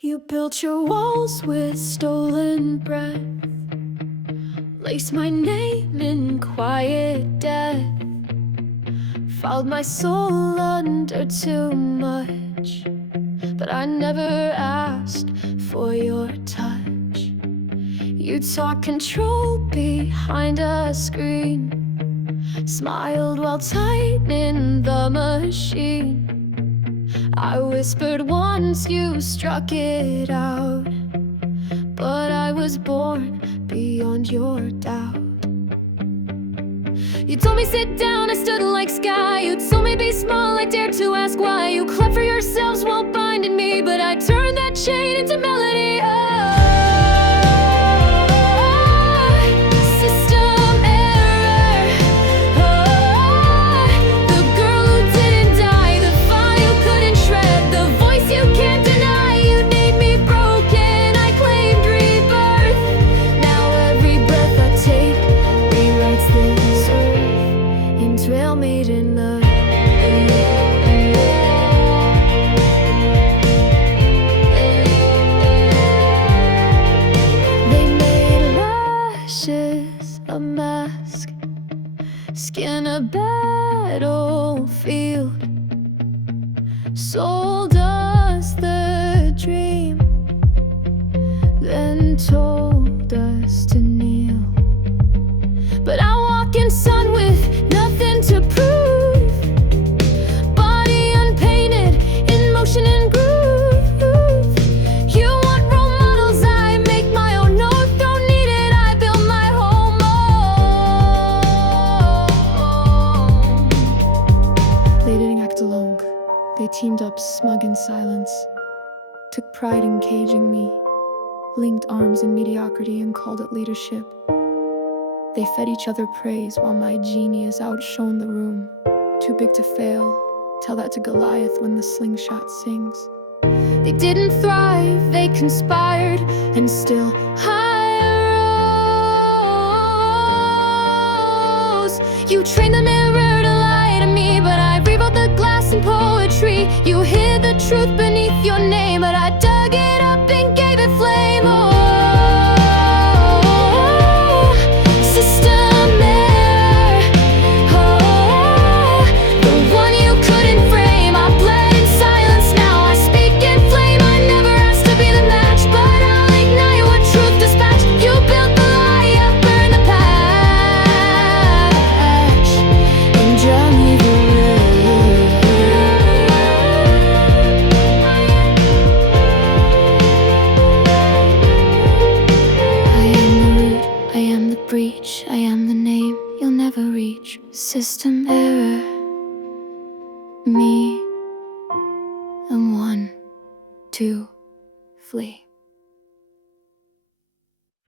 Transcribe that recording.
You built your walls with stolen breath, laced my name in quiet death, filed my soul under too much. But I never asked for your touch. You taught control behind a screen, smiled while tightening the machine. I whispered once, you struck it out, but I was born beyond your doubt. You told me sit down, I stood like sky. You told me be small, I dared to ask why. You clapped for yourselves while binding me, but I turned that chain into melody. System error. The girl who didn't die, the fire you couldn't shred, the voice you can't deny. You named me broken, I claimed rebirth. Now every breath I take rewrites this earth into a maiden earth. A mask, skin a battlefield, sold us the dream, then told us to kneel. But I walk in sun with nothing to prove, body unpainted, in motion and groove. You want role models, I make my own. No, don't need it, I build my home. They didn't act alone. They teamed up, smug in silence, took pride in caging me, linked arms in mediocrity and called it leadership. They fed each other praise while my genius outshone the room. Too big to fail, tell that to Goliath when the slingshot sings. They didn't thrive, they conspired, and still I rose. You trained the mirror to lie to me, but I rewrote the glass in poetry. You hid the truth beneath your name, but I dug it up and gave it flame. System error. The one you couldn't frame. I bled in silence, now I speak in flame. I never asked to be the match, but I'll ignite what truth dispatched. You built the lie, I burned the patch, and drown me the breach, I am the name you'll never reach. System error. Me, and one, two, flee.